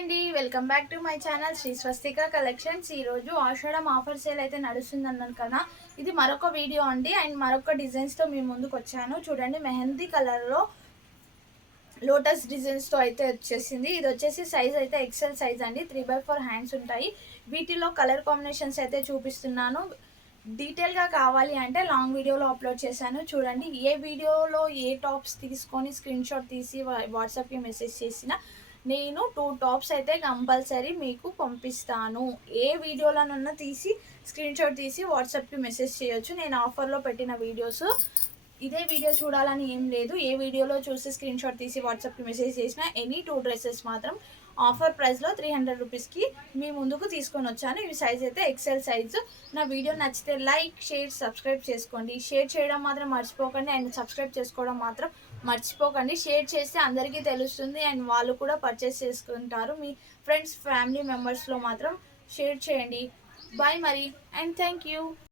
అండి, welcome back to my channel Sri Swastika collections. ఈరోజు Ashadham offer sale అయితే నడుస్తుంది అన్నాను కదా, ఇది మరొక వీడియో అండి. అండ్ మరొక డిజైన్స్తో మీ ముందుకు వచ్చాను. చూడండి, మెహందీ కలర్లో లోటస్ డిజైన్స్తో అయితే వచ్చేసింది. ఇది వచ్చేసి సైజ్ అయితే ఎక్సెల్ సైజ్ అండి. 3/4 హ్యాండ్స్ ఉంటాయి. వీటిలో కలర్ కాంబినేషన్స్ అయితే చూపిస్తున్నాను. డీటెయిల్గా కావాలి అంటే లాంగ్ వీడియోలో అప్లోడ్ చేశాను చూడండి. ఏ వీడియోలో ఏ టాప్స్ తీసుకొని స్క్రీన్ షాట్ తీసి వాట్సాప్కి మెసేజ్ చేసిన నేను 2 టాప్స్ అయితే కంపల్సరీ మీకు పంపిస్తాను. ఏ వీడియోలోనన్నా తీసి స్క్రీన్ షాట్ తీసి వాట్సాప్కి మెసేజ్ చేయొచ్చు. నేను ఆఫర్లో పెట్టిన వీడియోస్ ఇదే వీడియో చూడాలని ఏం లేదు. ఏ వీడియోలో చూసి స్క్రీన్ షాట్ తీసి వాట్సాప్కి మెసేజ్ చేసిన ఎనీ 2 డ్రెస్సెస్ మాత్రం ఆఫర్ ప్రైస్లో 300 రూపీస్కి మీ ముందుకు తీసుకొని వచ్చాను. ఇవి సైజ్ అయితే ఎక్సెల్ సైజు. నా వీడియో నచ్చితే లైక్, షేర్, సబ్స్క్రైబ్ చేసుకోండి. షేర్ చేయడం మాత్రం మర్చిపోకండి అండ్ సబ్స్క్రైబ్ చేసుకోవడం మాత్రం మర్చిపోకండి. షేర్ చేస్తే అందరికీ తెలుస్తుంది అండ్ వాళ్ళు కూడా పర్చేస్ చేసుకుంటారు. మీ ఫ్రెండ్స్, ఫ్యామిలీ మెంబర్స్లో మాత్రం షేర్ చేయండి. బాయ్ మరి, అండ్ థ్యాంక్ యూ.